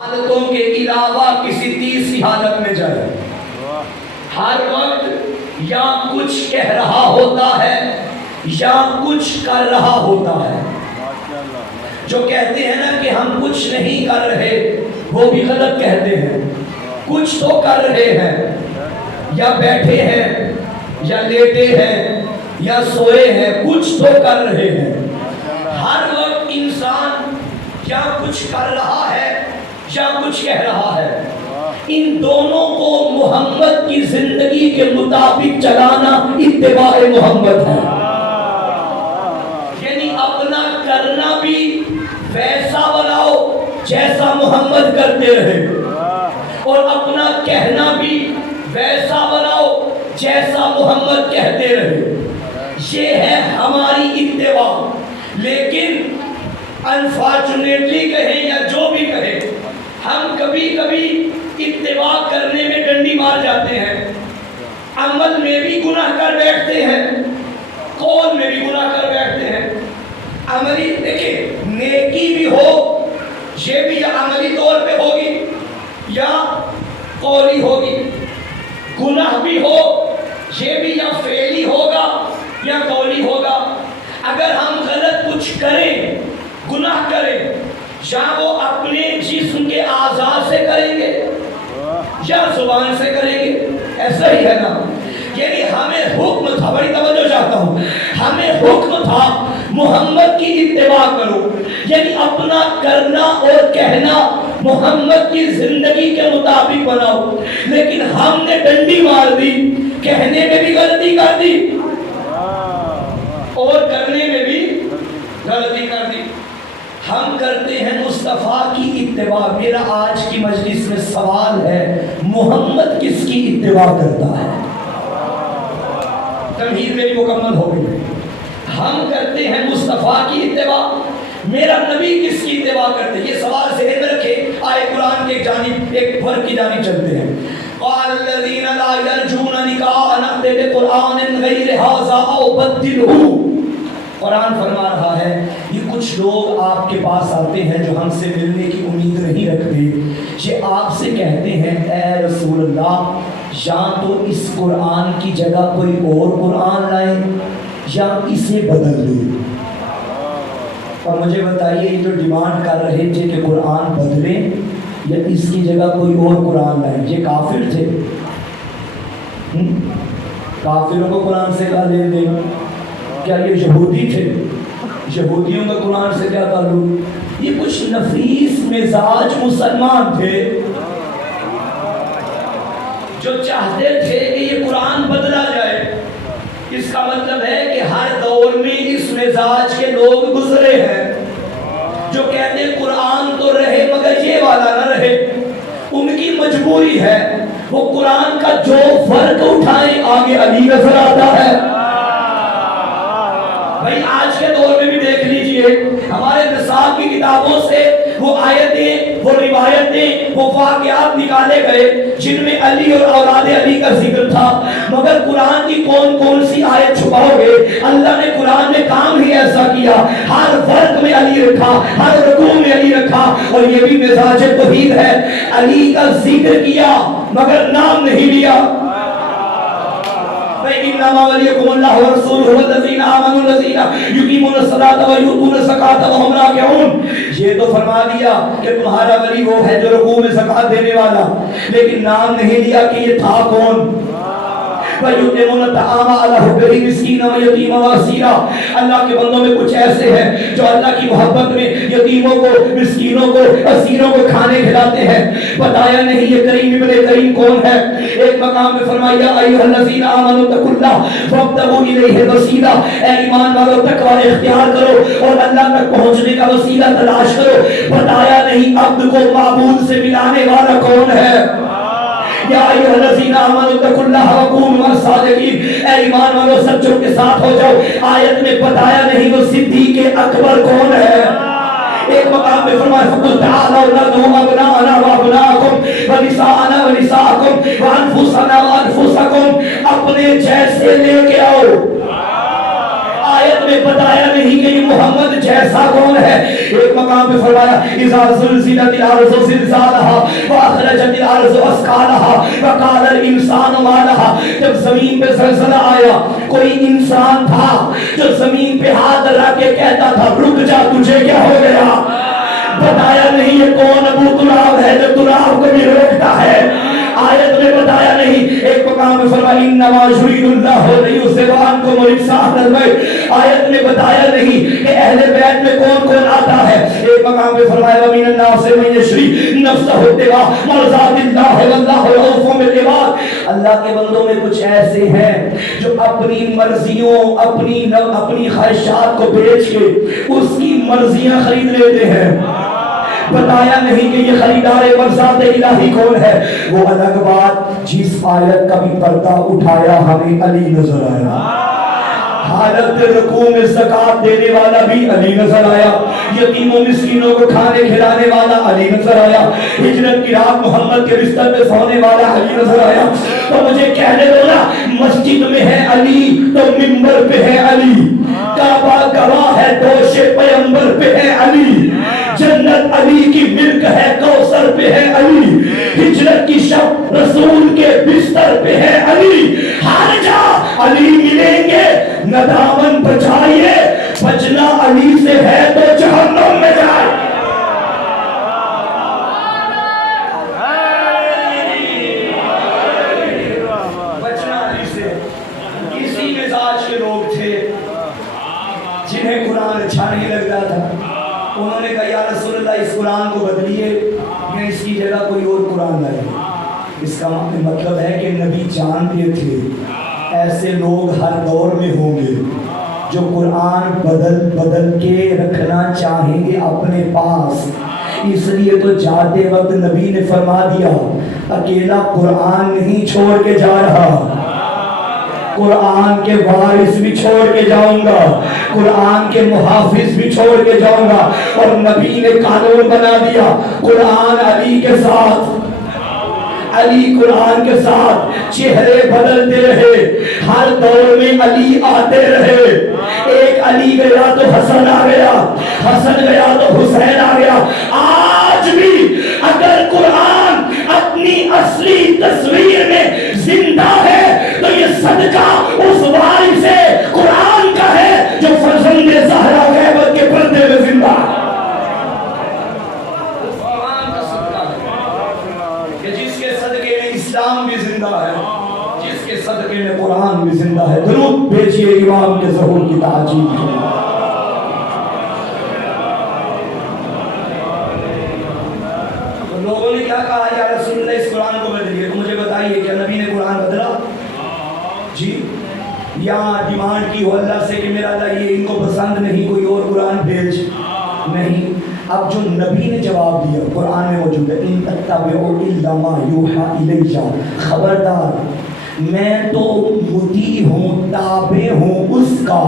حالتوں کے علاوہ کسی تیسری حالت میں جائے، ہر وقت یا کچھ کہہ رہا ہوتا ہے یا کچھ کر رہا ہوتا ہے۔ جو کہتے ہیں نا کہ ہم کچھ نہیں کر رہے، وہ بھی غلط کہتے ہیں۔ کچھ تو کر رہے ہیں، یا بیٹھے ہیں یا لیٹے ہیں یا سوئے ہیں، کچھ تو کر رہے ہیں۔ ہر وقت انسان یا کچھ کر رہا ہے یا کچھ کہہ رہا ہے۔ ان دونوں کو محمد کی زندگی کے مطابق چلانا اتباع محمد ہے۔ یعنی اپنا کرنا بھی ویسا بناؤ جیسا محمد کرتے رہے، اور اپنا کہنا بھی ویسا بناؤ جیسا محمد کہتے رہے۔ یہ ہے ہماری اتباع۔ لیکن انفارچونیٹلی کہیں یا جو بھی کہیں، ہم کبھی کبھی اتباع کرنے میں ڈنڈی مار جاتے ہیں، عمل میں بھی گناہ کر بیٹھتے ہیں، قول میں بھی گناہ کر بیٹھتے ہیں۔ عملی دیکھیں، نیکی بھی ہو یہ بھی یا عملی طور پہ ہوگی یا قولی ہوگی، گناہ بھی ہو یہ بھی یا فعلی ہوگا یا قولی ہوگا۔ اگر ہم غلط کچھ کریں، گناہ کریں، یا وہ اپنے جسم کے اعضاء سے کریں گے یا زبان سے کریں گے، ایسا ہی ہے نا۔ یعنی ہمیں حکم تھا، بڑی توجہ چاہتا ہوں، ہمیں حکم تھا محمد کی اتباع کرو، یعنی اپنا کرنا اور کہنا محمد کی زندگی کے مطابق بناؤ۔ لیکن ہم نے ڈنڈی مار دی، کہنے میں بھی غلطی کر دی اور کرنے میں بھی غلطی کر دی۔ ہم کرتے ہیں مصطفیٰ کی اتباع۔ میرا آج کی مجلس میں سوال ہے، محمد کس کی اتباع کرتا ہے؟ تمہید میری مکمل ہو گئی۔ ہم کرتے ہیں مصطفیٰ کی اتباع، میرا نبی کس کی اتباع کرتے ہیں؟ یہ سوال ذہن میں رکھے، آئے قرآن کے جانب ایک فرق کی جانب چلتے ہیں۔ قال الذين لا يرجون لقاءنا نأت بقرآن غير هذا أو بدله۔ قرآن فرما رہا ہے یہ کچھ لوگ آپ کے پاس آتے ہیں جو ہم سے ملنے کی امید نہیں رکھتے، یہ آپ سے کہتے ہیں اے رسول اللہ، یا تو اس قرآن کی جگہ کوئی اور قرآن لائیں یا اسے بدل دیں۔ اور مجھے بتائیے، یہ جو ڈیمانڈ کر رہے تھے کہ قرآن بدلیں یا اس کی جگہ کوئی اور قرآن لائیں، یہ کافر تھے؟ کافروں کو قرآن سے کیا لین دیں؟ کیا یہ یہودی تھے؟ یہودیوں کا قرآن سے کیا تعلق؟ یہ کچھ نفیس مزاج مسلمان تھے جو چاہتے تھے کہ یہ قرآن بدلا جائے۔ اس کا مطلب ہے کہ ہر دور میں اس مزاج کے لوگ گزرے ہیں جو کہتے ہیں قرآن تو رہے مگر یہ والا نہ رہے۔ ان کی مجبوری ہے، وہ قرآن کا جو فرق اٹھائیں آگے علی نظر آتا ہے۔ بھائی آج کے دور میں بھی دیکھ لیجئے، ہمارے نصاب کی کتابوں سے وہ آیتیں، وہ روایتیں، وہ واقعات نکالے گئے جن میں علی اور اولاد علی کا ذکر تھا، مگر قرآن کی کون کون سی آیت چھپاؤ گے؟ اللہ نے قرآن میں کام ہی ایسا کیا، ہر فرق میں علی رکھا، ہر رکوع میں علی رکھا، اور یہ بھی مزاج توحید ہے، علی کا ذکر کیا مگر نام نہیں لیا۔ انما ولیکم اللہ ورسولہ والذین آمنوا الذین یقیمون الصلاۃ ویؤتون الزکاۃ وہم راکعون۔ یہ تو فرما دیا کہ تمہارا ولی وہ ہے جو رکوع میں زکات دینے والا، لیکن نام نہیں لیا کہ یہ تھا کون۔ وَيُطْعِمُونَ الطَّعَامَ عَلَىٰ حُبِّهِ مِسْكِينًا وَيَتِيمًا وَأَسِيرًا۔ اللہ کے بندوں میں کچھ ایسے ہیں جو اللہ کی محبت میں یتیموں کو، مسکینوں کو، اسیروں کو کھانے کھلاتے ہیں۔ بتایا نہیں یہ کریم ابن کریم کون ہے۔ ایک مقام میں فرمایا ایھا الذین آمنوا اتقوا اللہ وابتغوا الیہ الوسیلہ، اے ایمان والو تقوی اختیار کرو اور اللہ تک پہنچنے کا وسیلہ تلاش کرو۔ بتایا نہیں عبد کو معبود سے ملانے والا کون ہے۔ یا ایھا الذین آمنوا اتقوا اللہ وکونوا مع الصادقین، اے ایمان والو سچوں کے ساتھ ہو جاؤ۔ آیت میں بتایا نہیں وہ صدیق اکبر کون ہے۔ ایک مقام میں فرمایا فقل تعالوا ندعو ابناءنا وابناءکم ونساءنا ونساءکم وانفسنا وانفسکم، اپنے جیسے لے کے آؤ۔ آیت میں بتایا نہیں کہ محمد جیسا کون ہے؟ ایک مقام پہ فرمایا اذا زلزلت الارض زلزالها واخرجت الارض اثقالها وقال الانسان ما لها. جب زمین پہ زلزلہ آیا کوئی انسان تھا جو زمین پہ ہاتھ رکھ کے کہتا تھا رک جا تجھے کیا ہو گیا. بتایا نہیں یہ کون ابو تراب ہے جو تراب کو بھی روکتا ہے. آیت میں بتایا نہیں. ایک مقام میں فرمایا انما یرید اللہ لیذہبعنکم الرجس اہل البیت. آیت میں بتایا نہیں کہ اہل بیت میں کون کون آتا ہے. ایک مقام پہ فرمایا ومن الناس من یشری نفسہ ابتغاء مرضات اللہ واللہ رؤوف بالعباد. اللہ کے بندوں میں کچھ ایسے ہیں جو اپنی مرضیوں اپنی خواہشات کو بیچ کے اس کی مرضیاں خرید لیتے ہیں. بتایا نہیں کہ یہ خریدار مرضات الہی کون ہے. وہ الگ بات جس آیت کا بھی پردہ اٹھایا ہمیں علی نظر آیا. حالت رکوع میں زکات دینے والا بھی علی نظر آیا. یتیم و مسکینوں کو کھانے کھلانے والا علی نظر آیا. ہجرت کی رات محمد کے بستر پہ سونے والا علی نظر آیا. تو مجھے کہنے دو نا مسجد میں ہے علی تو منبر پہ ہے علی. کعبہ گواہ ہے دوش پیغمبر پہ ہے علی. جنت علی کی ملک ہے کوثر پہ ہے علی. ہجرت کی شب رسول کے بستر پہ ہے علی. ہر جا علی ملیں گے ندامن بچائیے. بچنا علی سے ہے تو جہنم میں جائے. بچنا علی سے. کسی مزاج کے لوگ تھے جنہیں قرآن اچھا نہیں لگتا تھا. انہوں نے کہا یا رسول اللہ اس قرآن کو بدلیے یا اس کی جگہ کوئی اور قرآن لائے. اس کا مطلب ہے کہ نبی جانتے تھے ایسے لوگ ہر دور میں ہوں گے جو قرآن بدل کے رکھنا چاہیں گے اپنے پاس. اس لیے تو جاتے وقت نبی نے فرما دیا اکیلا قرآن نہیں چھوڑ کے جا رہا, قرآن کے وارث بھی چھوڑ کے جاؤں گا, قرآن کے محافظ بھی چھوڑ کے جاؤں گا. اور نبی نے قانون بنا دیا قرآن علی کے ساتھ, علی قرآن کے ساتھ. چہرے بدلتے رہے, ہر دور میں علی آتے رہے. ایک علی گیا تو حسن آ گیا, حسن گیا تو حسین آ گیا. آج بھی اگر قرآن اپنی اصلی تصویر میں زندہ ہے تو یہ صدقہ اس وارث قرآن کا ہے جو فرزند زہرا غیبت کے پردے میں زندہ ہے. اسلام بھی زندہ ہے, جس کے صدقے میں قرآن بھی زندہ ہے. درود بھیجیے امام کے ظہور کی تعجیل کے لیے. لوگوں نے کیا کہا یا رسول اللہ اس قرآن کو بدلیے. تو مجھے بتائیے کیا نبی نے قرآن بدلا؟ جی یا ڈیمانڈ کی ہو اللہ سے کہ میرا اللہ یہ ان کو پسند نہیں کوئی اور قرآن بھیج؟ نہیں. اب جو نبی نے جواب دیا قرآن میں موجود ہے ان تتبعوا الا ما یوحی الیہ, خبردار میں تو مطیع ہوں, تابع ہوں اس کا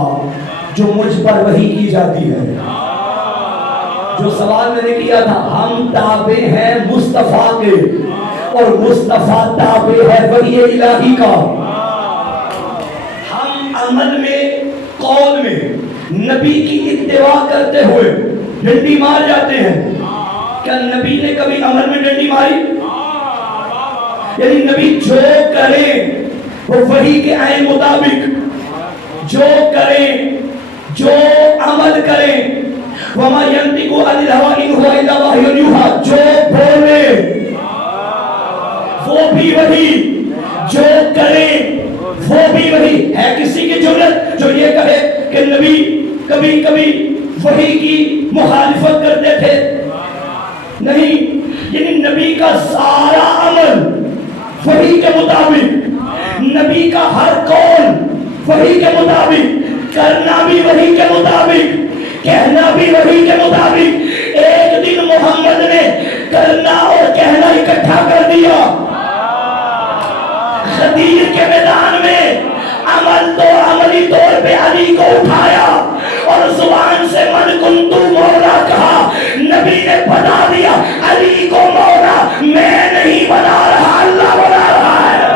جو مجھ پر وحی کی جاتی ہے. جو سوال میں نے کیا تھا ہم تابع ہیں مصطفیٰ کے اور مصطفیٰ تابع ہے وحی الہی کا. ہم عمل میں قول میں نبی کی اتباع کرتے ہوئے ڈنڈی مار جاتے ہیں. کیا نبی نے کبھی عمل میں ڈنڈی ماری؟ یعنی نبی جو کریں وہ وحی کے عین مطابق جو کریں, جو عمل کریں. وما ينطق عن الهوى ان هو الا وحی یوحی, جو بولے وہ بھی وحی, جو کریں وہ بھی وحی. ہے کسی کی جرأت جو یہ کہے کہ نبی کبھی کبھی وحی کی مخالفت کرتے تھے؟ نہیں. یعنی نبی کا سارا عمل وحی کے مطابق, نبی کا ہر قول وحی کے مطابق, کرنا بھی وحی کے مطابق, کہنا بھی وحی کے مطابق. ایک دن محمد نے کرنا اور کہنا اکٹھا کر دیا. غدیر کے میدان میں عمل تو عملی طور پہ علی کو اٹھایا اور زبان سے من کنتو مولا کہا. نبی نے بتا دیا علی کو مولا میں نہیں بنا رہا, اللہ بنا رہا ہے.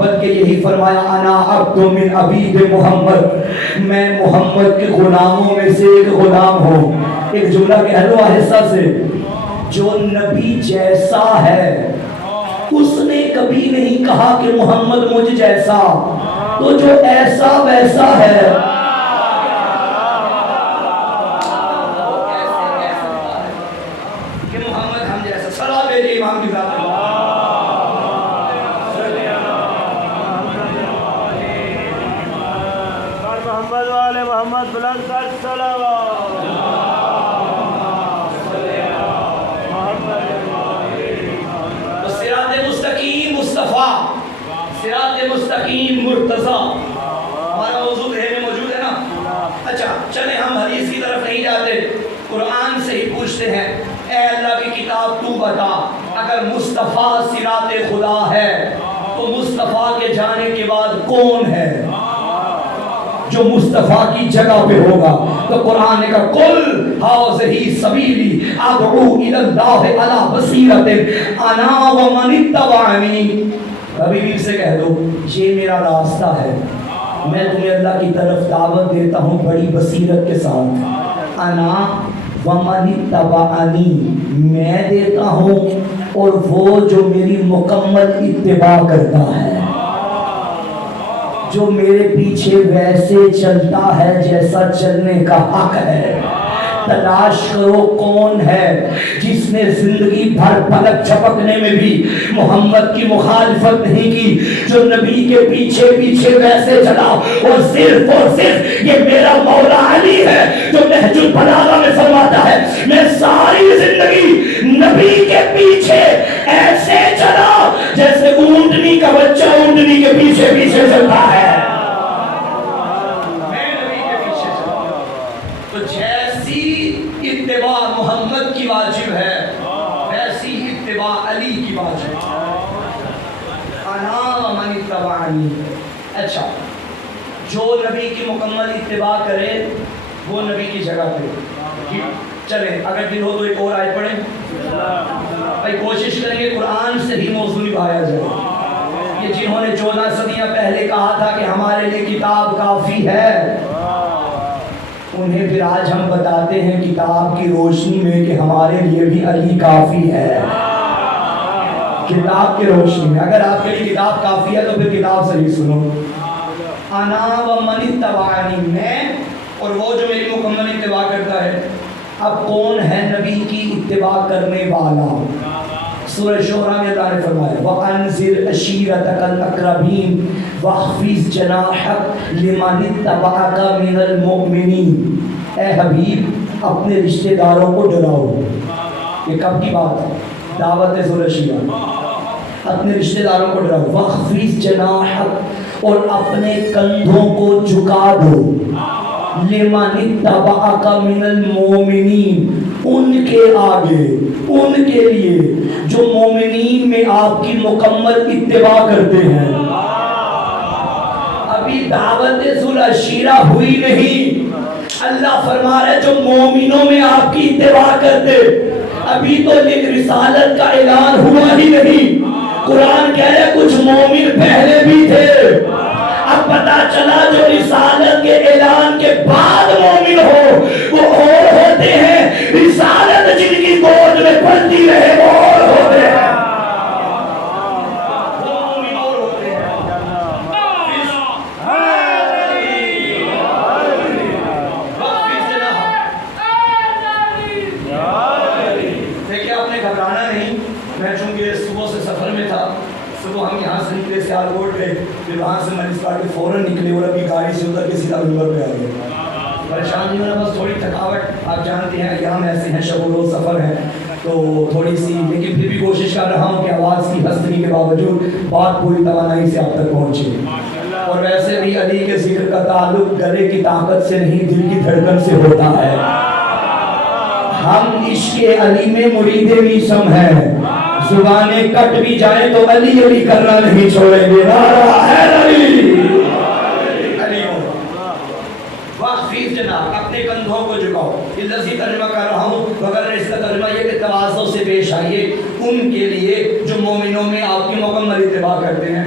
بلکہ یہی فرمایا انا عبد من عبید محمد، میں محمد کے غلاموں میں سے ایک غلام ہوں. ایک جملہ کہہ لو آہستہ سے، جو نبی جیسا ہے اس نے کبھی نہیں کہا کہ محمد مجھ جیسا، تو جو ایسا ویسا ہے کہ محمد ہم جیسا. صلاح بھیجئے امام کی ذات پر. محمد والے محمد بلند کر صلوات. صراط مستقیم مصطفیٰ، صراط مستقیم مرتضیٰ. ہمارا موضوع ذہن میں موجود ہے نا؟ اچھا چلیں ہم حدیث کی طرف نہیں جاتے، قرآن سے ہی پوچھتے ہیں. اے اللہ کی کتاب تو بتا، اگر مصطفیٰ صراط خدا ہے تو مصطفیٰ کے جانے کے بعد کون ہے جو مصطفیٰ کی جگہ پہ ہوگا؟ تو قرآن نے کہا قل ھذہ سبیلی ادعو الی اللہ علی بصیرۃ انا ومن اتبعنی. کبھی بھی سے کہہ دو یہ میرا راستہ ہے، میں تمہیں اللہ کی طرف دعوت دیتا ہوں بڑی بصیرت کے ساتھ. انا ومن اتبعنی، میں دیتا ہوں اور وہ جو میری مکمل اتباع کرتا ہے، جو میرے پیچھے ویسے چلتا ہے جیسا چلنے کا حق ہے. تلاش کرو کون ہے جس نے زندگی بھر پلک جھپکنے میں بھی محمد کی مخالفت نہیں کی، جو نبی کے پیچھے پیچھے ویسے چلا. اور صرف یہ میرا مولا علی ہے جو نہج البلاغہ میں فرماتا ہے میں ساری زندگی نبی کے پیچھے ایسے چلا جیسے اونٹنی کا بچہ اونٹنی کے پیچھے پیچھے چلتا ہے. اتباع محمد کی واجب ہے ویسی اتباع علی کی واجب ہے. انا ومن اتبعنی. اچھا جو نبی کی مکمل اتباع کرے وہ نبی کی جگہ پہ. چلیں اگر دل ہو تو ایک اور آیت پڑھیں بھائی، کوشش کریں گے قرآن سے ہی موضوع نبھایا جائے. یہ جنہوں نے 14 صدیاں پہلے کہا تھا کہ ہمارے لیے کتاب کافی ہے، انہیں پھر آج ہم بتاتے ہیں کتاب کی روشنی میں کہ ہمارے لیے بھی علی کافی ہے. کتاب کی روشنی میں اگر آپ کے لیے کتاب کافی ہے تو پھر کتاب صحیح سنو. انا ومن اتبعنی، میں اور وہ جو میری مکمل اتباع کرتا ہے. اب کون ہے نبی کی اتباع کرنے والا؟ سورہ شعراء میں اللہ نے فرمایا وَأَنذِرْ عَشِيرَتَكَ الْأَقْرَبِينَ وَاخْفِضْ جَنَاحَكَ لِمَنِ اتَّبَعَكَ مِنَ الْمُؤْمِنِينَ. اے حبیب اپنے رشتہ داروں کو ڈراؤ. یہ کب کی بات ہے؟ دعوت ذو العشیرہ. اپنے رشتہ داروں کو ڈراؤ. وَاخْفِضْ جَنَاحَكَ، اور اپنے کندھوں کو جھکا دو. لِمَنِ اتَّبَعَكَ مِنَ الْمُؤْمِنِينَ، ان کے آگے، ان کے لیے جو مومنین میں آپ کی مکمل اتباع کرتے ہیں. ابھی دعوت ذو العشیرہ ہوئی نہیں، اللہ فرما رہا ہے جو مومنوں میں آپ کی اتباع کرتے. ابھی تو رسالت کا اعلان ہوا ہی نہیں. قرآن کہہ رہے کچھ مومن پہلے بھی تھے، اب پتا چلا جو رسالت کے اعلان کے بعد مومن ہو وہ اور ہوتے ہیں، رسالت جن کی گود میں پلتی رہے وہ اور ہوتے ہیں. دیکھیں آپ نے گھبرانا نہیں. میں چونکہ صبح سے سفر میں تھا، صبح ہم یہاں سے نکلے سیالکوٹ گئے، پھر وہاں سے مجلس پارک کے فوراً نکلے اور ابھی گاڑی سے اتر کے سیدھا منبر پہ آ گئے. پریشان نہیں ہونا، بس تھوڑی تھکاوٹ، آپ جانتے ہیں ایام ایسے ہیں، شب و روز سفر ہے تو تھوڑی سی، لیکن پھر بھی کوشش کر رہا ہوں کہ آواز کی ہستگی کے باوجود بات پوری توانائی سے آپ تک پہنچے. اور ویسے بھی علی کے ذکر کا تعلق گلے کی طاقت سے نہیں دل کی دھڑکن سے ہوتا ہے. ہم عشق علی میں مرید میثم ہیں، زبانیں کٹ بھی جائیں تو علی علی کرنا نہیں چھوڑیں گے. نعرہ حیدری. علی واخفض جناحک، اپنے کندھوں کو جھکاؤ. یہ لفظی ترجمہ کر رہا ہوں مگر اس کا ترجمہ یہ کہ تواضع سے پیش آئیے ان کے لیے جو مومنوں میں آپ کی مکمل اتباع کرتے ہیں.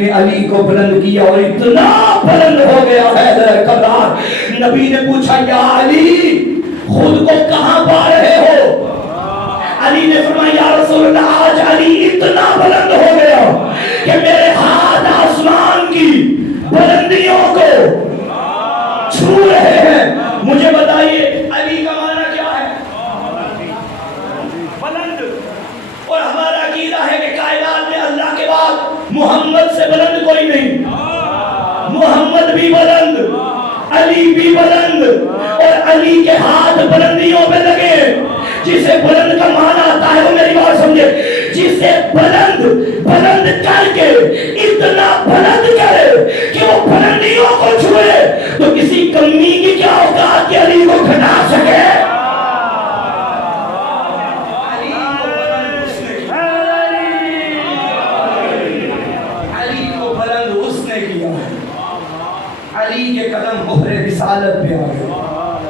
نے علی کو بلند کیا اور اتنا بلند ہو گیا حیدر کرار. نبی نے پوچھا یا علی خود کو کہاں پا رہے ہو؟ علی نے فرمایا یا رسول اللہ آج علی اتنا بلند ہو گیا کہ میرے ہاتھ آسمان کی بلندیوں کو چھو رہے ہیں. مجھے بتائیے علی کا معنی کیا ہے؟ بلند. اور ہمارا عقیدہ ہے کہ کائنات میں اللہ کے بعد محمد سے بلند کوئی نہیں. محمد بھی بلند، علی بھی بلند، اور علی کے ہاتھ بلندیوں پہ لگے. جسے بلند کا معنی آتا ہے وہ میری بات سمجھے، جسے بلند کر کے اتنا بلند کرے کہ وہ بلندیوں کو چھوئے، تو کسی کمی کی کیا اوقات کہ علی کو گھٹا سکے؟ علی کو بلند اس نے کیا. علی کے قدم مہر رسالت پہ آ گئے.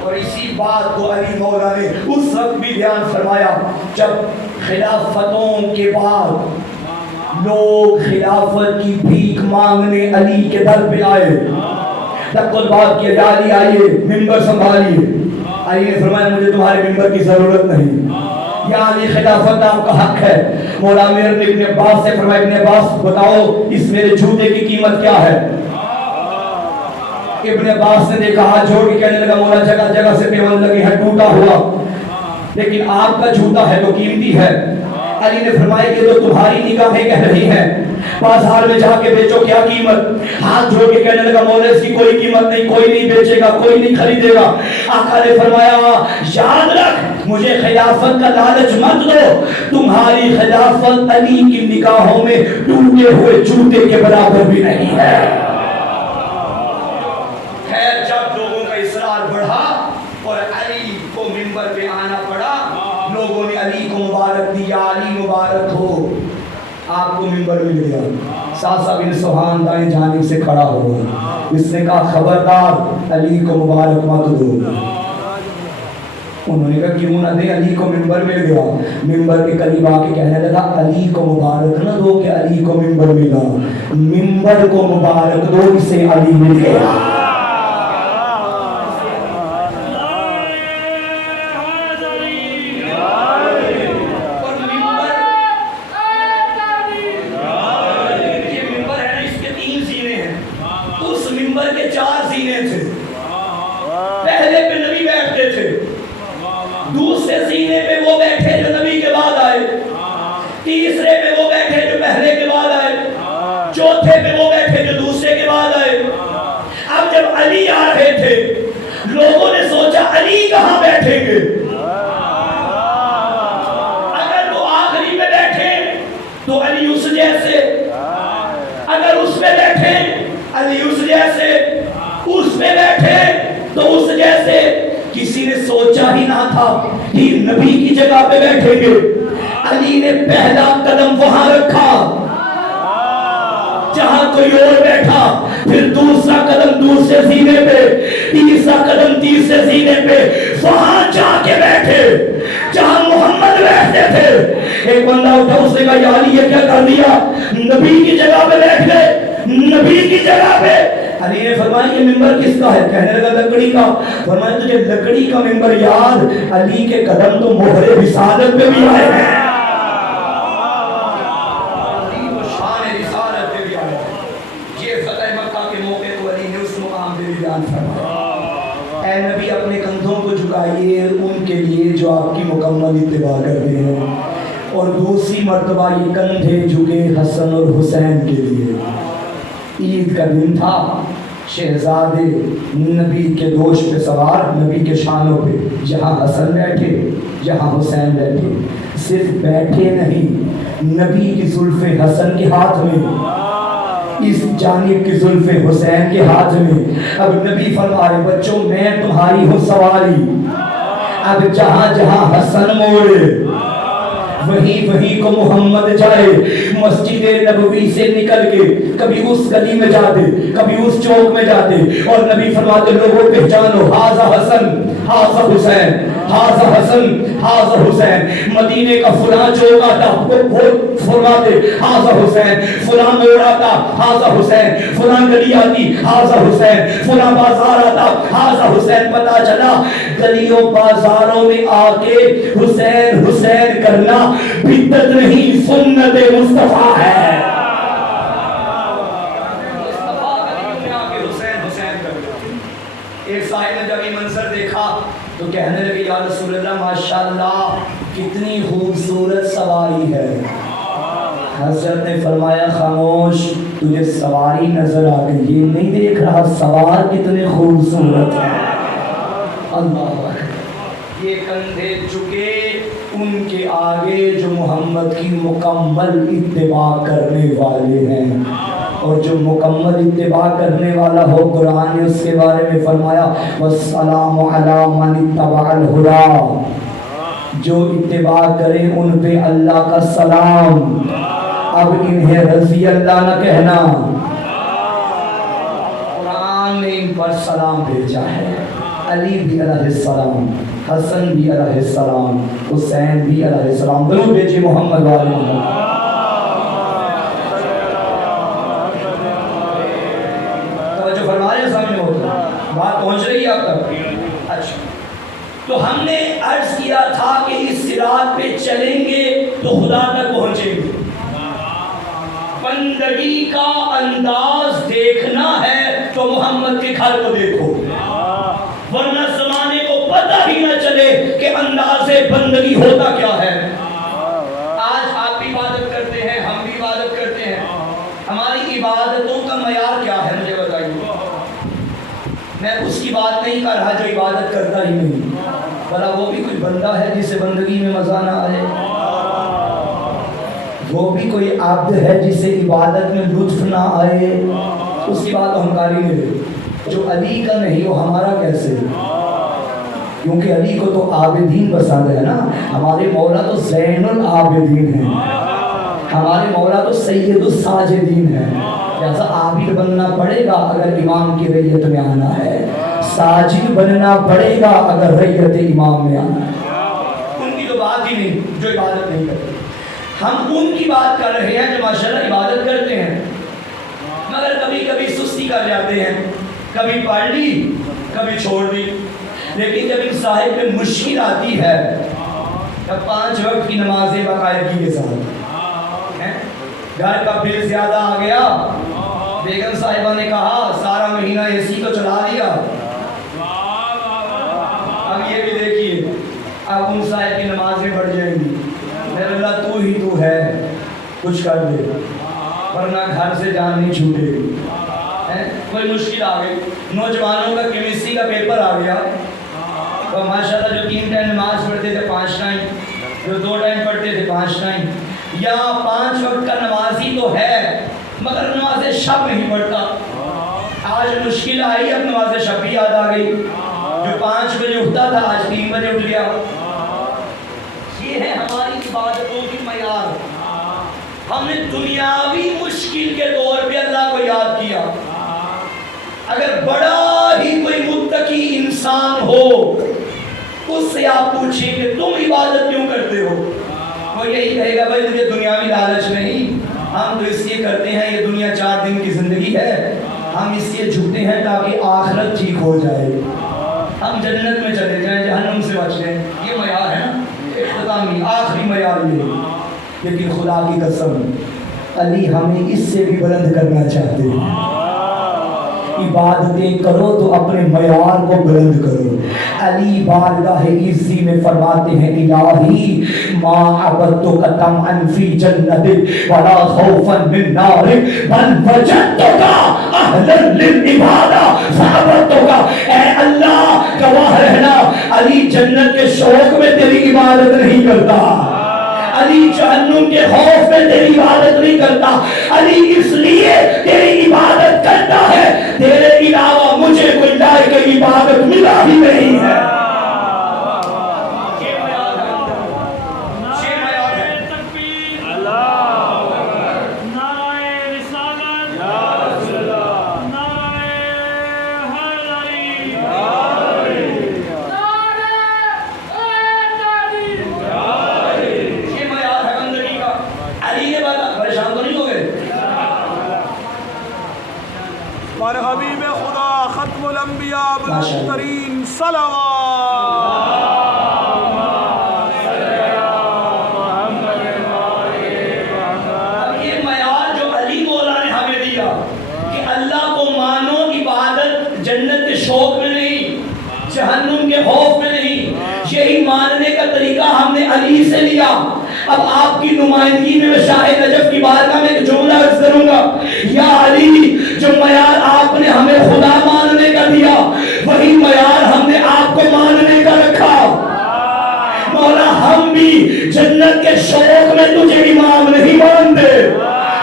اور اسی بات کو علی مولا نے اس وقت بھی بیان فرمایا جب خلافتوں کے بعد لوگ خلافت کی بھیک مانگنے علی کے در پہ آئے. تب خود بات کیا جا علی آئیے ممبر سنبھالیے. علی نے فرمایا مجھے تمہارے ممبر کی ضرورت نہیں، یا علی خلافت آپ کا حق ہے. مولا امیر نے ابن عباس سے فرمایا ابن عباس بتاؤ اس میرے جوتے کی قیمت کیا ہے؟ ابن عباس نے دیکھا ہاتھ جوڑ کے کہنے لگا مولا جگہ جگہ سے پیوند لگے ہیں ٹوٹا ہوا، لیکن آپ کا جوتا ہے تو قیمتی ہے. علی نے فرمایا یہ تو تمہاری نگاہیں کہہ رہی ہیں، بازار میں جا کے بیچو کیا قیمت؟ ہاتھ جوڑ کے کہنے لگا مولا اس کی کوئی قیمت نہیں، کوئی نہیں بیچے گا، کوئی نہیں خریدے گا. آقا نے فرمایا یاد رکھ مجھے خلافت کا لالچ مت دو، تمہاری خلافت علی کی نگاہوں میں ٹوٹے ہوئے جوتے کے برابر بھی نہیں ہے. اور علی کو منبر پہ آنا پڑا. لوگوں نے علی کو مبارک دیا، علی مبارک ہو. آپ کو منبر مل گیا. ساسا بن سوہان دائیں جانب سے کھڑا ہوا. اس نے کہا خبردار علی کو مبارک مت دو. انہوں نے کہا کیوں نہ دے؟ علی کو منبر مل گیا. منبر کے قریب آ کے کہنے لگا علی کو مبارک نہ دو کہ علی کو منبر ملا، منبر کو مبارک دو اسے علی مل گیا. دوسرے سینے پہ وہ بیٹھے جو نبی کے بعد آئے، تیسرے پہ وہ بیٹھے جو پہلے کے بعد آئے، چوتھے پہ وہ بیٹھے جو دوسرے کے بعد آئے. اب جب علی آ رہے تھے لوگوں نے سوچا علی کہاں بیٹھیں گے؟ اگر وہ آخری میں بیٹھے تو علی اس جیسے، اگر اس میں بیٹھے علی اس جیسے، اس میں بیٹھے تو اس جیسے. کسی نے سوچا ہی نہ تھا کہ نبی کی جگہ پہ بیٹھیں گے. علی نے پہلا قدم وہاں رکھا جہاں کوئی اور بیٹھا، پھر دوسرا قدم دوسرے سینے پہ، تیسرا قدم تیسرے سینے پہ، وہاں جا کے بیٹھے جہاں محمد بیٹھتے تھے. ایک بندہ اٹھا اس نے کہا یا علی یہ کیا کر دیا؟ نبی کی جگہ پہ بیٹھ گئے، نبی کی جگہ پہ. علی نے فرمایا یہ منبر کس کا ہے؟ کہنے لگا لکڑی کا. فرمایا تجھے لکڑی کا منبر یاد؟ علی کے قدم تو مہر رسالت پہ بھی آئے ہیں. علی وہ شان رسالت پہ بھی آئے ہیں. یہ فتح مکہ کے موقع کو علی نے اس مقام پہ بھی بیان فرمایا. اے نبی اپنے کندھوں کو جھکائیے ان کے لیے جو آپ کی مکمل اتباع کرتے ہیں، اور دوسری مرتبہ یہ کندھے جھکے حسن اور حسین کے لیے. عید کا دن تھا، شہزادے نبی کے دوش پہ سوار، نبی کے شانوں پہ، جہاں حسن بیٹھے جہاں حسین بیٹھے. صرف بیٹھے نہیں، نبی کی زلف حسن کے ہاتھ میں، اس جانب کی زلف حسین کے ہاتھ میں. اب نبی فرمائے بچوں میں تمہاری ہوں سواری، اب جہاں جہاں حسن موڑے وہیں کو محمد جائے، مسجد نبوی سے نکل کے کبھی اس گلی میں جاتے، کبھی اس چوک میں جاتے، اور نبی فرماتے لوگوں پہچانو ہاذا حسن ہاذا حسین، ہاذا حسن ہاذا حسین۔ مدینے کا فلاں چوک آتا وہ فرماتے ہاذا حسین، فلاں موڑ آتا ہاذا حسین، فلاں گلی آتی ہاذا حسین، فلاں بازار آتا ہاذا حسین۔ پتا چلا گلیوں بازاروں میں آ کے حسین حسین کرنا بدعت نہیں، سنت مصطفیٰ ہے۔ ایک صاحب نے جب یہ منظر دیکھا تو کہنے لگے یا رسول اللہ ماشاءاللہ کتنی خوبصورت سواری ہے۔ حضرت نے فرمایا خاموش، تجھے سواری نظر آ گئی، یہ نہیں دیکھ رہا سوار کتنے خوبصورت ہے۔ اللہ اکبر۔ یہ کندھے جھکے ان کے آگے جو محمد کی مکمل اتباع کرنے والے ہیں، اور جو مکمل اتباع کرنے والا ہو قرآن نے اس کے بارے میں فرمایا والسلام علی من اتبع الہدی، جو اتباع کرے ان پہ اللہ کا سلام۔ اب انہیں رضی اللہ نہ کہنا، قرآن نے ان پر سلام بھیجا ہے۔ علی بھی علیہ السلام، حسن بھی علیہ السلام، حسین بھی علیہ السلام، درود بھیجیے محمد والے محمد۔ توجہ فرمائے سامنے ہوتا بات پہنچ رہی ہے آپ تک؟ اچھا، تو ہم نے عرض کیا تھا کہ اس صراط پہ چلیں گے تو خدا تک پہنچیں گے۔ بندگی کا انداز دیکھنا ہے تو محمد کے گھر کو دیکھو، ورنہ زمانے کو پتہ ہی نہ چلے کہ انداز بندگی ہوتا کیا ہے۔ آج آپ بھی عبادت کرتے ہیں، ہم بھی عبادت کرتے ہیں، ہماری عبادتوں کا معیار کیا ہے مجھے بتائیے۔ میں اس کی بات نہیں کر رہا جو عبادت کرتا ہی نہیں، بھلا وہ بھی کوئی بندہ ہے جسے بندگی میں مزہ نہ آئے، وہ بھی کوئی عبد ہے جسے عبادت میں لطف نہ آئے، اس کی بات ہم کاری نہیں دے۔ جو علی کا نہیں وہ ہمارا کیسے؟ کیونکہ علی کو تو عابدین پسند ہے نا، ہمارے مولا تو زین العابدین ہیں، ہمارے مولا تو سید الساجدین ہیں، لہذا عابد بننا پڑے گا اگر امام کی ریت میں آنا ہے، ساجد بننا پڑے گا اگر ریت امام میں آنا ہے۔ ان کی تو بات ہی نہیں جو عبادت نہیں کرتے، ہم ان کی بات کر رہے ہیں جو ماشاءاللہ عبادت کرتے ہیں، مگر کبھی کبھی سستی کر جاتے ہیں، کبھی پڑھ لی کبھی چھوڑ دی۔ لیکن جب ان صاحب میں مشکل آتی ہے تب 5 وقت کی نمازیں باقاعدگی کے ساتھ ہیں، گھر کا بل زیادہ آ گیا، بیگم صاحبہ نے کہا سارا مہینہ اے سی تو چلا دیا، اب یہ بھی دیکھیے اب ان صاحب کی نمازیں بڑھ جائیں گی، میرے اللہ تو ہی تو ہے کچھ کر دے ورنہ گھر سے جان نہیں چھوٹے گی۔ کوئی مشکل آ گئی، نوجوانوں کا کیمسٹری کا پیپر آ گیا، تو ماشاءاللہ جو 3 ٹائم نماز پڑھتے تھے 5 ٹائم، جو 2 ٹائم پڑھتے تھے 5 ٹائم، یا 5 وقت کا نمازی تو ہے مگر نماز شب نہیں پڑھتا۔ آج مشکل آئی اب نماز شب بھی یاد آ گئی، جو 5 بجے اٹھتا تھا آج 3 بجے اٹھ گیا۔ یہ ہے ہماری عبادتوں کی معیار۔ ہم نے دنیاوی مشکل کے طور پہ اللہ کو یاد کیا۔ اگر بڑا ہی کوئی متقی انسان ہو اس سے آپ پوچھیں کہ تم عبادت کیوں کرتے ہو، وہ یہی کہے گا بھائی مجھے دنیاوی لالچ نہیں، ہم تو اس لیے کرتے ہیں یہ دنیا 4 دن کی زندگی ہے، ہم اس لیے جھکتے ہیں تاکہ آخرت ٹھیک ہو جائے، ہم جنت میں چلے جائیں، جہنم سے بچ جائیں۔ یہ معیار ہے نا، اختتامی آخری معیار یہ ہے۔ لیکن خدا کی قسم علی ہمیں اس سے بھی بلند کرنا چاہتے ہیں۔ عبادتیں کرو تو اپنے معیار کو بلند کرو۔ علی بارگاہ عزی میں فرماتے ہیں الہی ما عبدتک طمعا فی جنت ولا خوفا من نار بل وجدتک اہلا للعبادہ فعبدتک۔ اے اللہ گواہ رہنا علی جنت کے شوق میں تیری عبادت نہیں کرتا، علی جہنم کے خوف میں تیری عبادت نہیں کرتا، علی اس لیے تیری عبادت کرتا ہے تیرے علاوہ مجھے کوئی لائق عبادت ملا ہی نہیں ہے۔ یہ معیار ہے بندگی کا. علی نے بتا, پریشان تو نہیں ہو گئے؟ پر حبیب خدا ختم الانبیاء بلند ترین صلوات. اب یہ معیار جو علی مولا نے ہمیں دیا کہ اللہ کو مانو, عبادت جنت کے شوق میں نہیں, جہنم کے خوف میں نہیں, یہی ماننے کا طریقہ ہم نے علی سے لیا. اب آپ کی نمائندگی میں شاہ نجف کی بارگاہ میں ایک جملہ عرض کروں گا. یا علی, جو معیار آپ نے ہمیں خدا ماننے کا دیا, وہی معیار ہم نے آپ کو ماننے کا رکھا. مولا ہم بھی جنت کے شوق میں تجھے امام نہیں مانتے,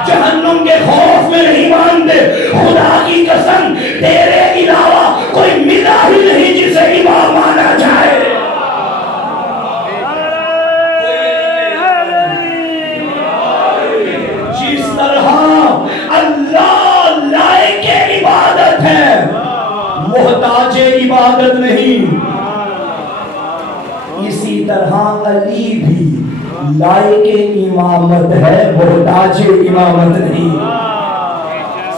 جہنم کے خوف میں نہیں مانتے. خدا کی قسم تیرے علاوہ کوئی ملا ہی نہیں جسے امام مانا جائے. جس طرح اللہ لائق عبادت ہے, محتاج عبادت نہیں, اسی طرح علی بھی لائق امامت ہے, محتاج امامت نہیں.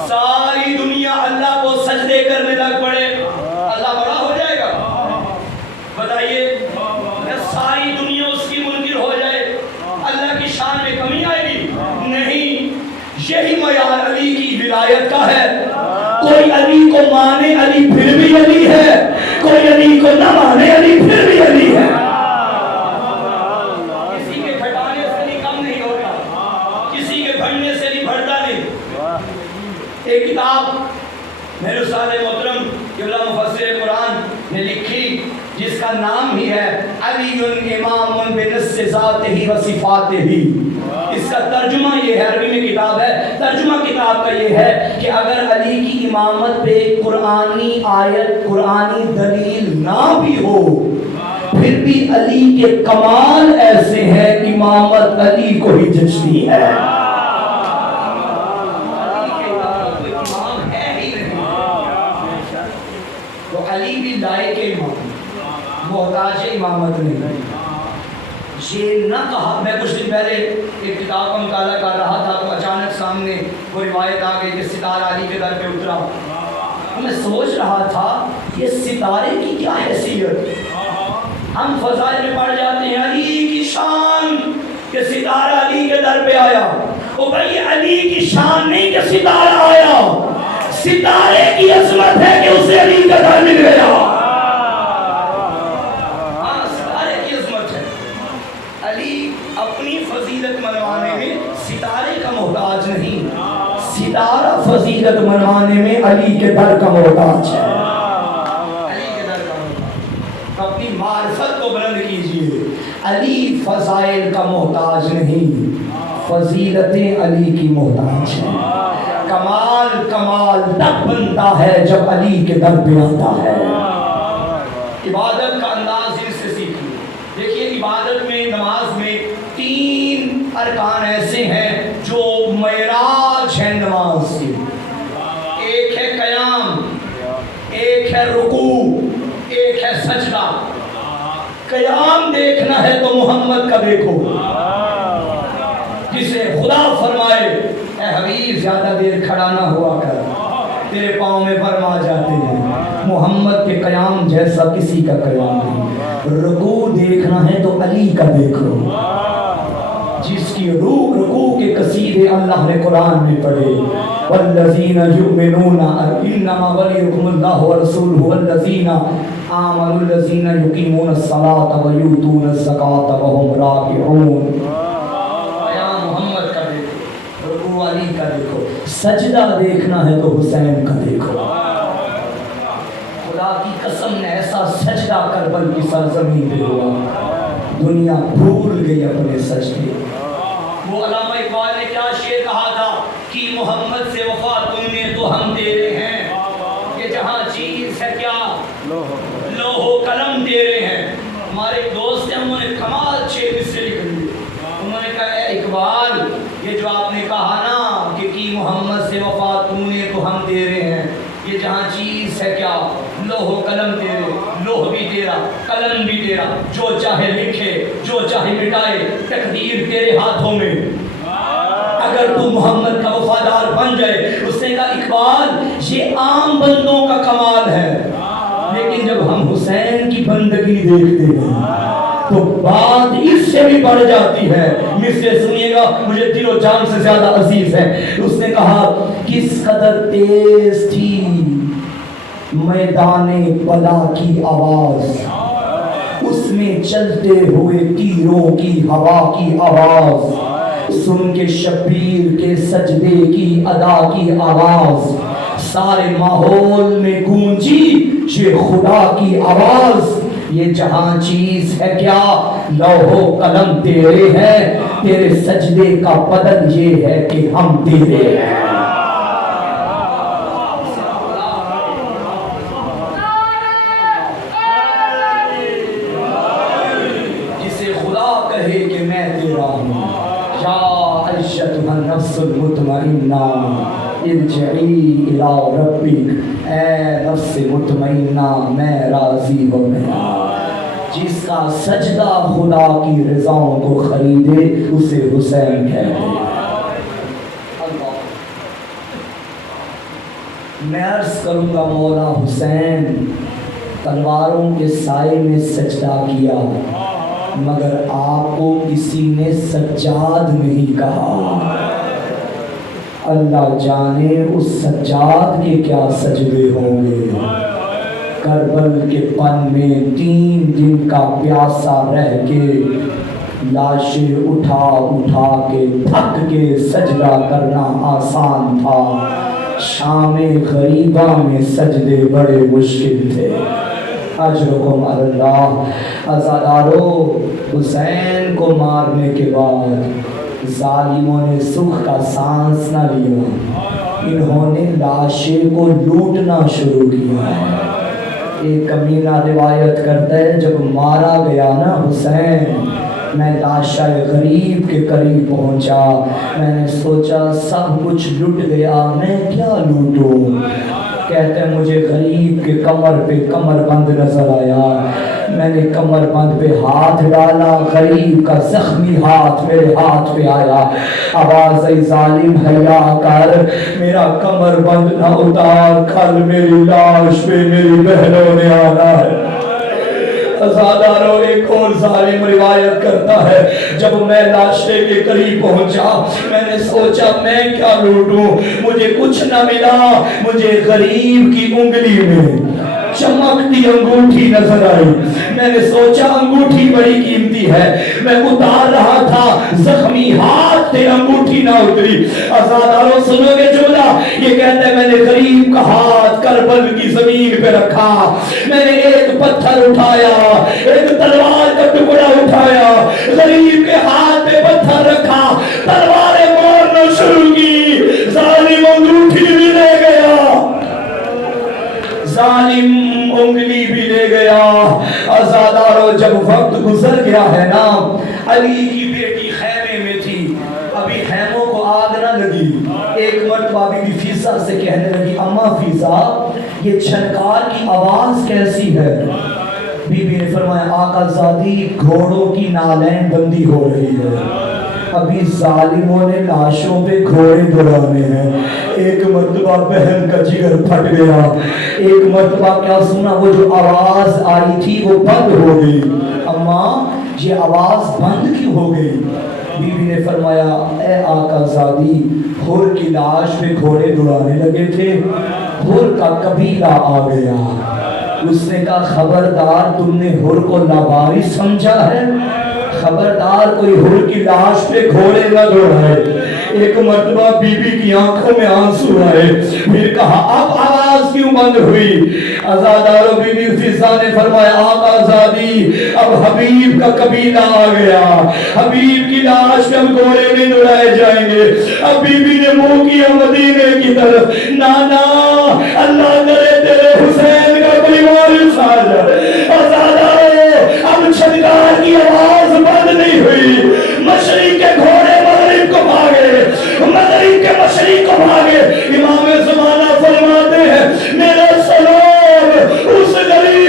ساری دنیا اللہ کو سجدے کرنے لگ پڑے, اللہ بڑا ہو جائے گا؟ بتائیے, ساری دنیا اس کی منکر ہو جائے, اللہ کی شان میں کمی آئے گی؟ نہیں. یہی معیار علی کی ولایت کا ہے. کوئی علی کو مانے علی پھر بھی علی ہے, کوئی علی کو نہ مانے علی پھر بھی علی ہے. کسی کے گھٹانے سے علی کم نہیں ہوتا, کسی کے بڑھنے سے علی بڑھتا نہیں. ایک کتاب میرے استاد محترم قبلہ مفسر قرآن نے لکھی جس کا نام ہی ہے علی امام بنص ذاتہ و صفاتہ. اس کا ترجمہ یہ ہے, عربی میں کتاب ہے, ترجمہ کتاب کا یہ ہے کہ اگر علی کی امامت پہ قرآنی آیت, قرآنی دلیل نہ بھی ہو, پھر بھی علی کے کمال ایسے ہیں, امامت علی کو ہی جچتی ہے. تو علی بھی لائق امام, محتاج امامت نہیں. یہ نہ کہا, میں کچھ دن پہلے ایک کتاب کا مطالعہ کر رہا تھا تو اچانک سامنے وہ روایت آ گئی کہ ستارہ علی کے در پہ اترا. میں سوچ رہا تھا یہ ستارے کی کیا حیثیت. ہم فضائل میں پڑھ جاتے ہیں علی کی شان کہ ستارہ علی کے در پہ آیا. وہ بھائی علی کی شان نہیں کہ ستارہ آیا, ستارے کی عظمت ہے کہ اسے علی کا در مل گیا. اپنی فضیلت منوانے میں ستارے کا محتاج نہیں, ستارہ فضیلت منوانے میں علی کے در کا محتاج ہے. علی کے در کا محتاج. اپنی معرفت کو بلند کیجئے, علی فضائل کا محتاج نہیں, فضیلتیں علی کی محتاج ہیں. کمال کمال تب بنتا ہے جب علی کے در پہ آتا ہے. عبادت کا انداز ان سے سیکھیے. دیکھیے عبادت میں, نماز میں 3 ارکان ایسے ہیں جو معراج ہیں نماز کے. ایک ہے قیام, ایک ہے رکوع, ایک ہے سجدہ. قیام دیکھنا ہے تو محمد کا دیکھو, جسے خدا فرمائے اے حبیب زیادہ دیر کھڑا نہ ہوا کر, تیرے پاؤں میں ورم آ جاتے ہیں. محمد کے قیام جیسا کسی کا قیام نہیں. رکوع دیکھنا ہے تو علی کا دیکھو, جس کی روح رکوع کے قصیدے اللہ نے قرآن میں پڑھے. والذین یؤمنون انما ولیکم اللہ ورسولہ والذین آمنوا الذین یقیمون الصلاۃ ویؤتون الزکاۃ وهم راکعون. قیام محمد کا دیکھو, رکوع علی کا دیکھو. سجدہ دیکھنا ہے تو حسین کا دیکھو. خدا کی قسم نے ایسا سجدہ کربل کی سرزمین پہ ہوا, دنیا بھول گئی اپنے سجدے. وہ علامہ اقبال نے کیا شعر کہا تھا کہ محمد سے وفا تم نے تو ہم تیرے ہیں, کہ جہاں چیز ہے کیا لوح و قلم تیرے ہیں. ہمارے ایک دوست ہیں, انہوں نے کمال 6 مصرے لکھ دیے. انہوں نے کہا اے اقبال, یہ جو آپ نے کہا نا کہ محمد سے وفا تم نے تو ہم تیرے ہیں, یہ جہاں چیز ہے کیا لوح و قلم قلم تیرے، لوح بھی تیرا، قلم بھی تیرا، جو چاہے لکھے جو چاہے مٹائے، تقدیر تیرے ہاتھوں میں۔ اگر تو محمد کا وفادار بن جائے، اس نے کہا اقبال یہ عام بندوں کا کمال ہے، لیکن جب ہم حسین کی بندگی دیکھتے ہیں تو بات اس سے بھی بڑھ جاتی ہے۔ مجھ سے سنیے گا، مجھے دل و جان سے زیادہ عزیز ہے۔ اس نے کہا کس قدر تیز تھی میدان بلا کی آواز، اس میں چلتے ہوئے تیروں کی ہوا کی آواز، سن کے شبیر کے سجدے کی ادا کی آواز، سارے ماحول میں گونجی یہ خدا کی آواز۔ یہ جہاں چیز ہے کیا، لوح و قلم تیرے ہیں، تیرے سجدے کا بدل یہ ہے کہ ہم تیرے ہیں۔ جسے خدا کہے کہ میں تیرا ہوں، یا ایتھا النفس المطمئنہ ارجعی الی ربک، اے نفس مطمئنہ میں راضی ہو گیا۔ جس کا سجدہ خدا کی رضاؤں کو خریدے اسے حسین کہتے ہیں۔ میں عرض کروں گا مولا حسین تلواروں کے سائے میں سجدہ کیا، مگر آپ کو کسی نے سجاد نہیں کہا۔ اللہ جانے اس سجاد کے کیا سجدے ہوں گے۔ کربل کے پن میں 3 دن کا پیاسا رہ کے لاشیں اٹھا اٹھا کے تھک کے سجدہ کرنا آسان تھا، شام غریبہ میں سجدے بڑے مشکل تھے۔ اجرکم اللہ۔ عزادارو، حسین کو مارنے کے بعد ظالموں نے سکھ کا سانس نہ لیا، انہوں نے لاشیں کو لوٹنا شروع کیا۔ ایک کمینہ روایت کرتا ہے جب مارا گیا نا حسین، میں لاشہ غریب کے قریب پہنچا، میں نے سوچا سب کچھ لٹ گیا، میں کیا لوٹوں۔ کہتے ہیں مجھے غریب کے کمر پہ کمر بند نظر آیا، میں نے کمر بند پہ ہاتھ ڈالا، غریب کا زخمی ہاتھ میرے ہاتھ پہ آیا، آواز ای ظالم حیا کر، میرا کمر بند نہ اتار، کل میری لاش پہ میری بہنوں نے آنا ہے۔ عزادارو، ایک اور ظالم روایت کرتا ہے جب میں لاشے کے قریب پہنچا، میں نے سوچا میں کیا لوٹوں، مجھے کچھ نہ ملا، مجھے غریب کی انگلی میں چمکتی انگوٹھی نظر آئی، میں نے سوچا انگوٹھی بڑی قیمتی ہے، میں اتار رہا تھا، زخمی ہاتھ تھے، انگوٹھی نہ اتری۔ عزادارو سنو گے جملہ، یہ کہتے ہیں میں نے غریب کا ہاتھ کربل کی زمین پہ رکھا، میں نے ایک پتھر اٹھایا، ایک تلوار کا ٹکڑا اٹھایا، غریب کے ہاتھ پہ پتھر رکھا، تلواریں مارنا شروع کی، ظالم انگوٹھی بھی لے گیا، ظالم انگلی بھی لے گیا۔ عزادارو، جب وقت گزر گیا ہے نا، علی کی بیٹی خیمے میں تھی، ابھی خیموں کو آگ نہ لگی، ایک مرتبہ بی بی فیضہ سے کہنے لگی اماں فیضہ یہ چھنکار کی آواز کیسی ہے؟ بی بی نے فرمایا آقا زادی گھوڑوں کی نالین بندی ہو رہی ہے، ابھی ظالموں نے لاشوں پہ گھوڑے دوڑانے ہیں۔ ایک مرتبہ بہن کا جگر پھٹ گیا، ایک مرتبہ کیا سنا، وہ جو آواز آئی تھی وہ بند ہو گئی۔ اماں یہ آواز بند کیوں ہو گئی؟ بی بی نے فرمایا اے آقا زادی حر کی لاش پہ گھوڑے دوڑانے لگے تھے، حر کا قبیلہ آ گیا، اس نے کہا خبردار تم نے حر کو لاوارث سمجھا ہے، خبردار کوئی حر کی لاش پہ گھوڑے نہ دوڑائے۔ ایک مرتبہ بی بی کی آنکھوں میں آنسو آئے، پھر کہا اب آواز کیوں بند ہوئی؟ عزادارو، بی بی فیضہ نے فرمایا آقا زادی اب حبیب کا قبیلہ آ گیا، حبیب کی لاش پہ اب گھوڑے نہیں دوڑائے جائیں گے۔ اب بی بی نے منہ کیا مدینے کی طرف، نانا اللہ کرے تیرے حسین کا کوئی وارث آ جائے۔ عزادارو، اب چھنکار کی آواز بند نہیں ہوئی، مشرق کے گھوڑے مغرب کو بھاگے، مغرب کے مشرق کو بھاگے۔ امام زمانہ فرماتے ہیں میرا سلام اس غریب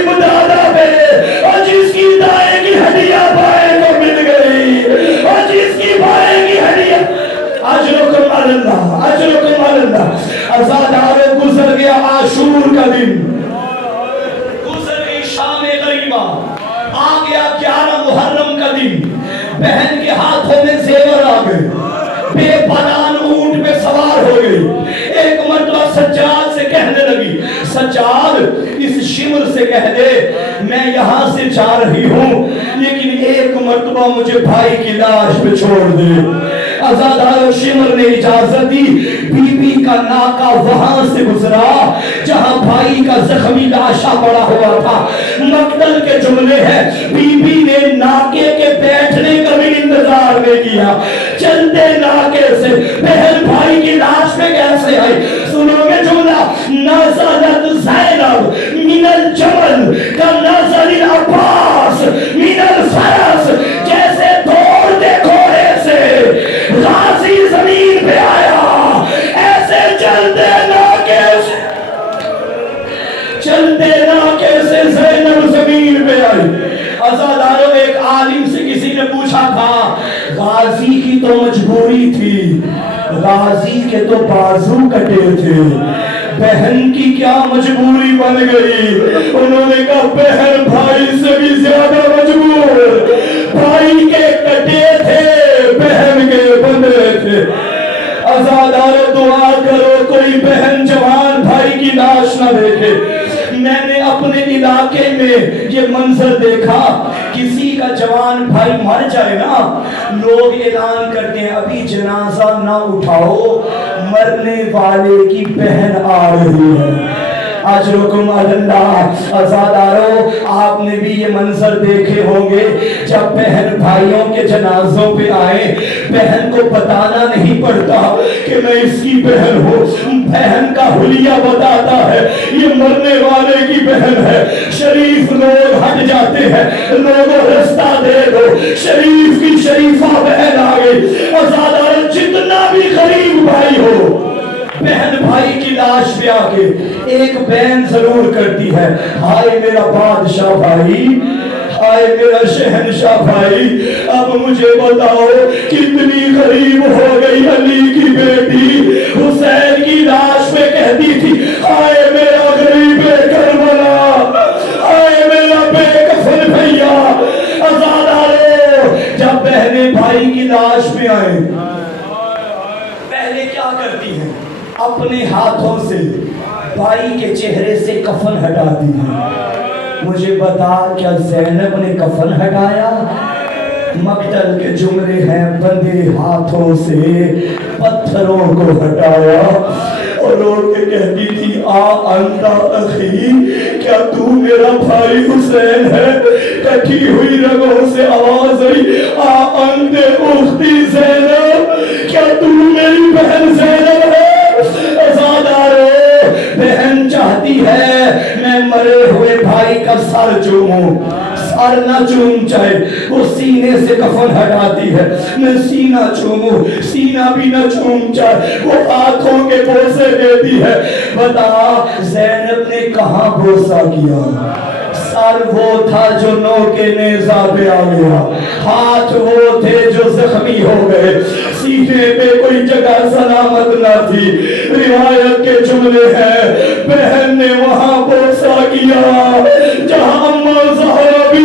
بعد آ گیا 11 محرم کا دن، بہن کے ہاتھوں میں زیور آ گئے، بے پالان اونٹ پہ سوار ہو گئی۔ ایک مرتبہ سجاد سے کہنے لگی، سجاد اس شمر سے کہہ دے میں یہاں سے جا رہی ہوں، لیکن ایک مرتبہ مجھے بھائی کی لاش پہ چھوڑ دے۔ عزادار شمر نے اجازت دی، بی بی کا ناکا وہاں سے گزرا جہاں بھائی کا زخمی لاشا پڑا ہوا تھا۔ مقتل کے جملے ہیں، بی بی نے ناکے کے بیٹھنے کا بھی انتظار نہیں کیا، چلتے ناکے سے بہن بھائی کی لاش پہ کیسے آئی؟ سنو گے جملہ، نزلت زینب من الجمل کا نزل العباس من الفرس، جیسے دوڑتے گھوڑے سے غازی زمین پہ آیا، ایسے چلتے ناکے سے زینب زمین پہ آئی۔ عزاداروں، ایک عالم سے کسی نے پوچھا تھا، غازی کی تو مجبوری تھی، غازی کے تو بازو کٹے تھے، بہن کی کیا مجبوری بن گئی؟ انہوں نے کہا بہن بھائی سے بھی زیادہ مجبور، بھائی کے کٹے تھے بہن کے بندے تھے۔ عزاداروں دعا کرو کوئی بہن جوان بھائی کی لاش نہ دیکھے۔ میں نے اپنے علاقے میں یہ منظر دیکھا، کسی کا جوان بھائی مر جائے نا، لوگ اعلان کرتے ہیں ابھی جنازہ نہ اٹھاؤ، مرنے والے کی بہن آ رہی ہے۔ اجرکم اللہ۔ عزاداروں، آپ نے بھی یہ منظر دیکھے ہوں گے، جب بہن بھائیوں کے جنازوں پہ آئے، بہن کو بتانا نہیں پڑتا کہ میں اس کی بہن ہوں، بہن کا حلیہ بتاتا ہے یہ مرنے والے کی بہن ہے۔ شریف لوگ ہٹ جاتے ہیں، لوگوں رستہ دے دو، شریف کی شریفہ بہن آ گئی۔ عزاداروں، جتنا بھی غریب بھائی ہو، بہن بھائی کی لاش پہ آ کے ایک بہن ضرور کرتی ہے، ہائے میرا بادشاہ بھائی، ہائے میرا شہنشاہ بھائی، اب مجھے بتاؤ کتنی غریب ہو گئی علی کی بیٹی حسین کی لاش پہ کہتی تھی ہائے میرا غریب کربلا، ہائے میرا بے کفن بھیا۔ عزاداروں، جب بہنیں بھائی کی لاش پہ آئیں پہلے کیا کرتی ہیں؟ اپنے ہاتھوں سے بھائی کے چہرے سے کفن ہٹاتی ہیں۔ مجھے بتا کیا زینب نے کفن ہٹایا؟ مقتل کے جملے ہیں، بندے ہاتھوں سے پتھروں کو ہٹایا اور رو کے کہتی تھی آ انت اخی، کیا تو میرا بھائی حسین ہے؟ کٹھی ہوئی رگوں سے آواز آئی آ انت اختی زینب، کیا تو میری بہن زینب ہے؟ عزاداروں، بہن چاہتی ہے میں مرے ہوئے بھائی کا سر چوموں، سر نہ چوم چاہے، وہ سینے سے کفن ہٹاتی ہے، میں سینہ چوموں، سینہ بھی نہ چوم چاہے، وہ آنکھوں کے بوسے دیتی ہے۔ بتا زینب نے کہاں بوسہ کیا؟ سر وہ تھا جو نو کے نیزہ پہ آ گیا، ہاتھ وہ تھے جو زخمی ہو گئے، سینے پہ کوئی جگہ سلامت نہ تھی۔ روایت کے جملے ہیں بہن نے وہاں بوسہ کیا جہاں اماں زہرا بھی